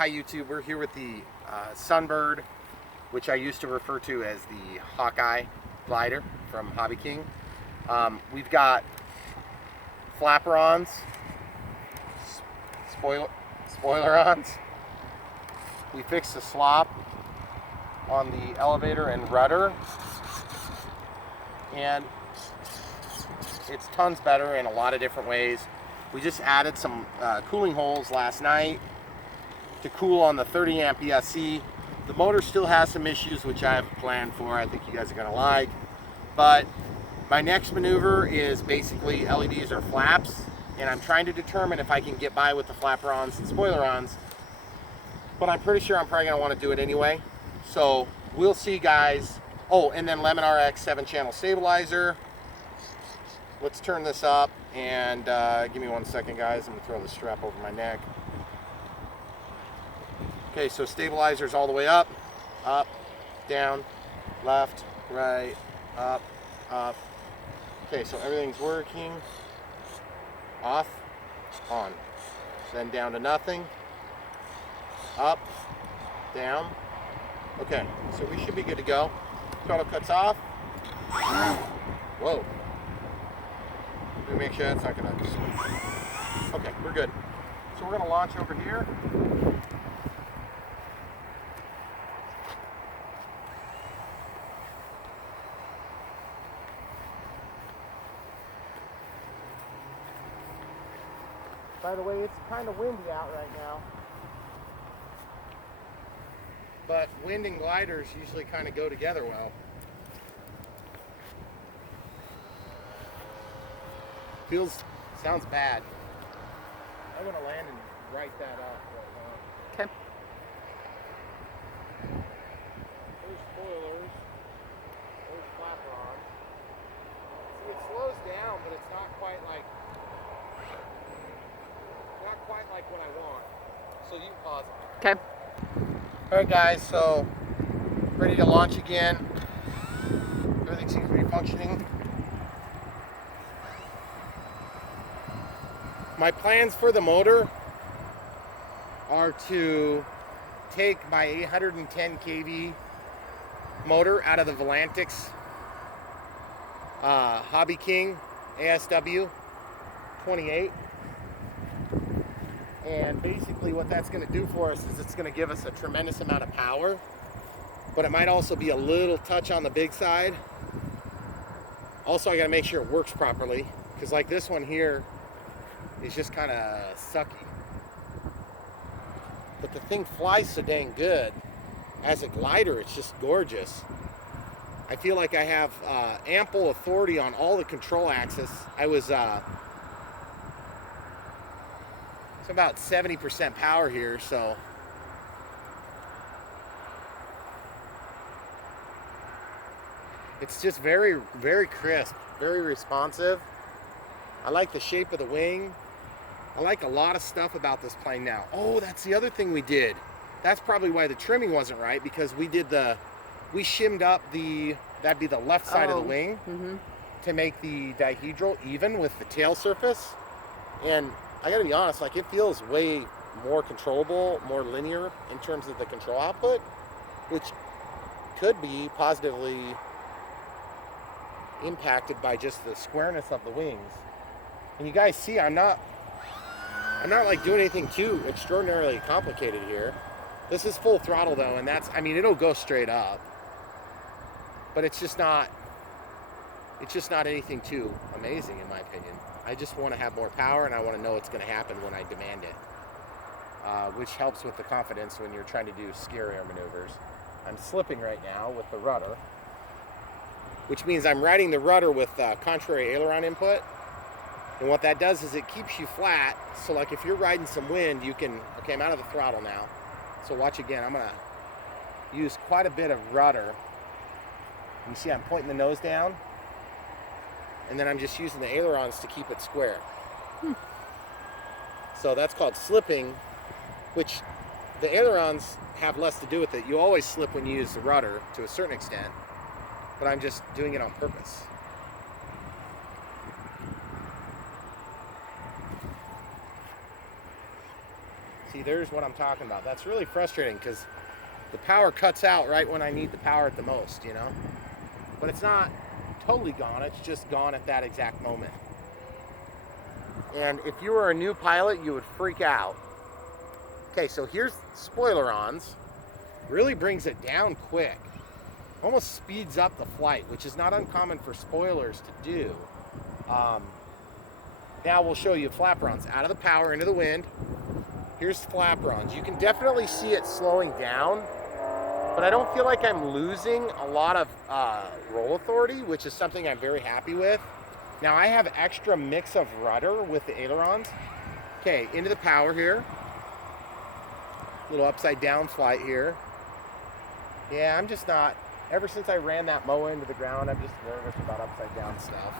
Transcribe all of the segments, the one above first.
Hi YouTube, we're here with the Sunbird, which I used to refer to as the Hawkeye glider from Hobbyking. We've got flapper-ons, spoiler-ons. We fixed the slop on the elevator and rudder, and it's tons better in a lot of different ways. We just added some cooling holes last night to cool on the 30 amp ESC. The motor still has some issues, which I have a plan for. I think you guys are gonna like. But my next maneuver is basically LEDs or flaps, and I'm trying to determine if I can get by with the flapper-ons and spoiler-ons, but I'm pretty sure I'm probably gonna wanna do it anyway. So we'll see, guys. Oh, and then Lemon RX 7-channel stabilizer. Let's turn this up, and give me 1 second, guys. I'm gonna throw the strap over my neck. Okay, so stabilizer's all the way up, down, left, right, up. Okay, so everything's working. Off, on. Then down to nothing. Up, down. Okay, so we should be good to go. Throttle cuts off. Whoa. Let me make sure that's not gonna... Okay, we're good. So we're gonna launch over here. By the way, it's kind of windy out right now. But wind and gliders usually kind of go together well. Sounds bad. I'm gonna land and write that up right now. Okay. There's spoilers. There's flapper-ons. See, it slows down, but it's not quite like what I want. So you pause it. Okay. All right, guys. So ready to launch again. Everything seems to be functioning. My plans for the motor are to take my 810 kV motor out of the Volantix Hobbyking ASW 28. And basically what that's going to do for us is it's going to give us a tremendous amount of power, but it might also be a little touch on the big side. Also, I got to make sure it works properly, because like this one here is just kind of sucky. But the thing flies so dang good. As a glider, it's just gorgeous. I feel like I have ample authority on all the control axis. I was it's about 70% power here, so it's just very, very crisp, very responsive. I like the shape of the wing. I like a lot of stuff about this plane now. Oh, that's the other thing we did. That's probably why the trimming wasn't right, because we shimmed up that'd be the left side of the wing to make the dihedral even with the tail surface. And I gotta be honest, like, it feels way more controllable, more linear in terms of the control output, which could be positively impacted by just the squareness of the wings. And you guys see, I'm not like doing anything too extraordinarily complicated here. This is full throttle though, and I mean, it'll go straight up, but it's just not anything too amazing in my opinion. I just want to have more power, and I want to know what's going to happen when I demand it, which helps with the confidence when you're trying to do scarier maneuvers. I'm slipping right now with the rudder, which means I'm riding the rudder with contrary aileron input. And what that does is it keeps you flat. So like if you're riding some wind, you can, okay, I'm out of the throttle now. So watch again, I'm gonna use quite a bit of rudder. You see I'm pointing the nose down, and then I'm just using the ailerons to keep it square. So that's called slipping, which the ailerons have less to do with it. You always slip when you use the rudder to a certain extent, but I'm just doing it on purpose. See, See, there's what I'm talking about. That's really frustrating because the power cuts out right when I need the power at the most, you know? But it's not totally gone, it's just gone at that exact moment. And if you were a new pilot, you would freak out. Okay, so here's spoiler-ons. Really brings it down quick. Almost speeds up the flight, which is not uncommon for spoilers to do. Now we'll show you flaperons. Out of the power, into the wind. Here's flaperons. You can definitely see it slowing down, but I don't feel like I'm losing a lot of roll authority, which is something I'm very happy with. Now I have extra mix of rudder with the ailerons. Okay, into the power here. Little upside down flight here. Yeah, I'm just not, ever since I ran that mower into the ground, I'm just nervous about upside down stuff.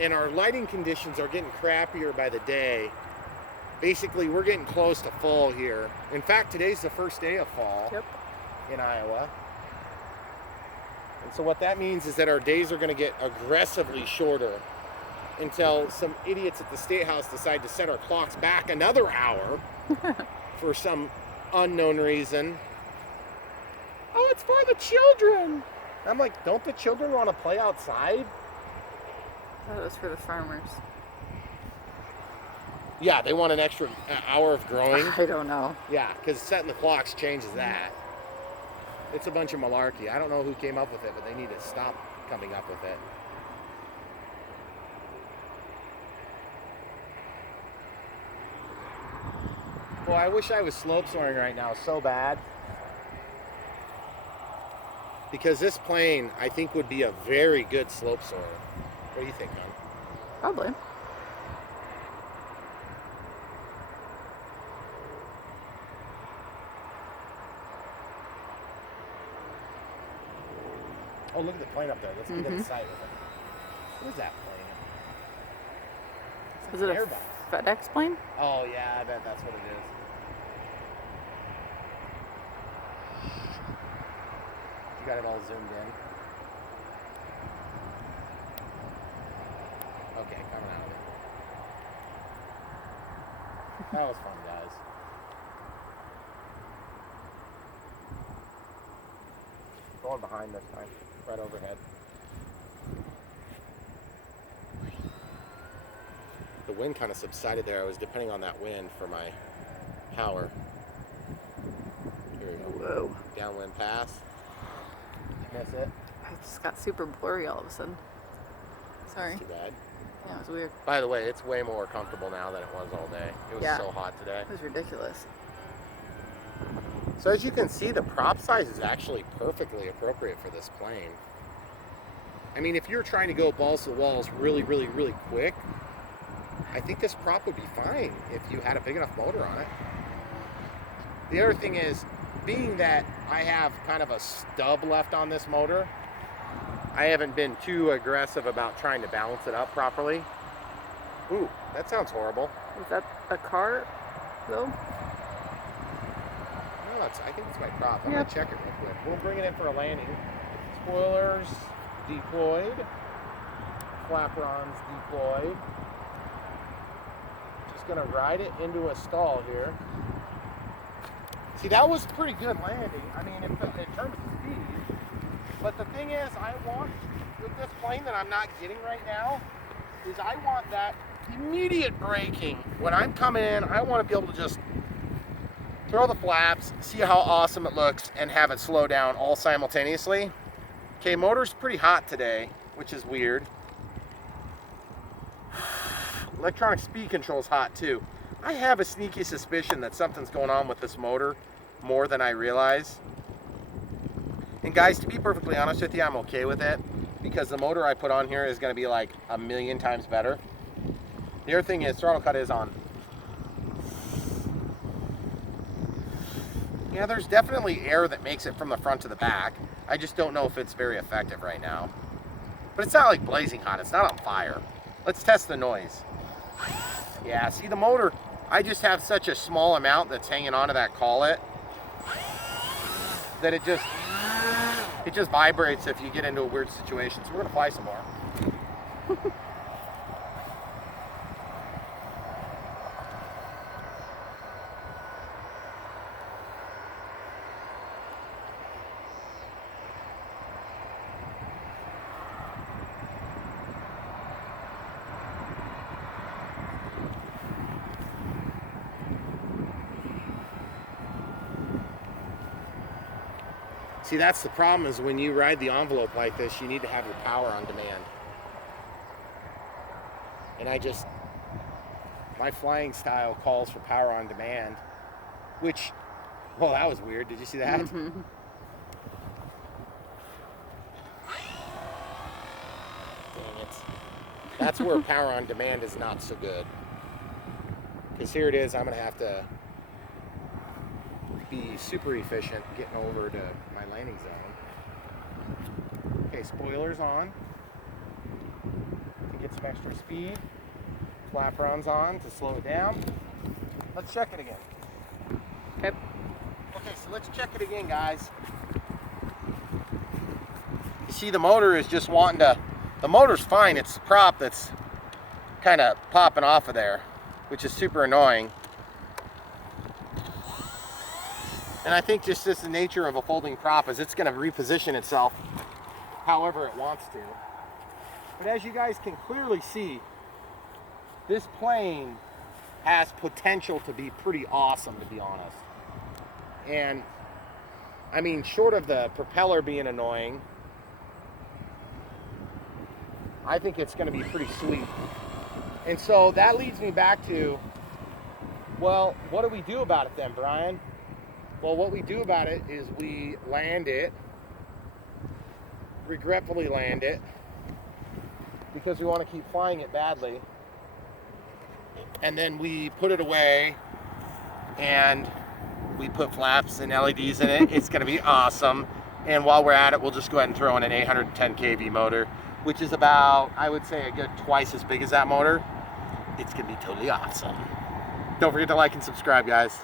And our lighting conditions are getting crappier by the day. Basically, we're getting close to fall here. In fact, today's the first day of fall in Iowa. And so what that means is that our days are going to get aggressively shorter until some idiots at the State House decide to set our clocks back another hour for some unknown reason. Oh, it's for the children. I'm like, don't the children want to play outside? I thought it was for the farmers. Yeah, they want an extra hour of growing. I don't know. Yeah, because setting the clocks changes that. It's a bunch of malarkey. I don't know who came up with it, but they need to stop coming up with it. Boy, I wish I was slope soaring right now so bad. Because this plane, I think, would be a very good slope soarer. What do you think, hon? Probably. Oh, look at the plane up there. Let's get inside with it. What is that plane? Is it a FedEx plane? Oh, yeah, I bet that's what it is. You got it all zoomed in. Okay, coming out of it. That was fun, guys. Going behind this time, right overhead. The wind kind of subsided there. I was depending on that wind for my power. Here we go. Whoa. Downwind pass. Miss it? I just got super blurry all of a sudden. Sorry. That's too bad. Yeah, it was weird. By the way, it's way more comfortable now than it was all day. It was so hot today. It was ridiculous. So as you can see, the prop size is actually perfectly appropriate for this plane. I mean, if you're trying to go balls to the walls really, really, really quick, I think this prop would be fine if you had a big enough motor on it. The other thing is, being that I have kind of a stub left on this motor, I haven't been too aggressive about trying to balance it up properly. Ooh, that sounds horrible. Is that a car, though? No, I think it's my prop. I'm going to check it real quick. We'll bring it in for a landing. Spoilers deployed. Flaperons deployed. Just going to ride it into a stall here. See, that was pretty good landing. I mean, in terms of speed. But the thing is, I want, with this plane that I'm not getting right now, is I want that immediate braking. When I'm coming in, I want to be able to just throw the flaps, see how awesome it looks, and have it slow down all simultaneously. Okay, motor's pretty hot today, which is weird. Electronic speed control's hot too. I have a sneaky suspicion that something's going on with this motor more than I realize. And guys, to be perfectly honest with you, I'm okay with it because the motor I put on here is going to be like 1,000,000 times better. The other thing is, throttle cut is on. Yeah, there's definitely air that makes it from the front to the back. I just don't know if it's very effective right now. But it's not like blazing hot. It's not on fire. Let's test the noise. Yeah, see the motor, I just have such a small amount that's hanging onto that collet that it just vibrates if you get into a weird situation. So we're gonna fly some more. See, that's the problem, is when you ride the envelope like this, you need to have your power on demand. And my flying style calls for power on demand, which, well, that was weird. Did you see that? Mm-hmm. Dang it. That's where power on demand is not so good. Because here it is, I'm going to have to be super efficient getting over to my landing zone. Okay, spoilers on to get some extra speed. Flap rounds on to slow it down. Let's check it again. Okay. Okay, so let's check it again, guys. You see, the motor is just wanting to, the motor's fine, it's the prop that's kind of popping off of there, which is super annoying. And I think just the nature of a folding prop is it's going to reposition itself however it wants to. But as you guys can clearly see, this plane has potential to be pretty awesome, to be honest. And I mean, short of the propeller being annoying, I think it's going to be pretty sweet. And so that leads me back to, well, what do we do about it then, Brian? Well, what we do about it is we land it, regretfully land it, because we want to keep flying it badly. And then we put it away and we put flaps and LEDs in it. It's going to be awesome. And while we're at it, we'll just go ahead and throw in an 810 kV motor, which is about, I would say, a good twice as big as that motor. It's going to be totally awesome. Don't forget to like and subscribe, guys.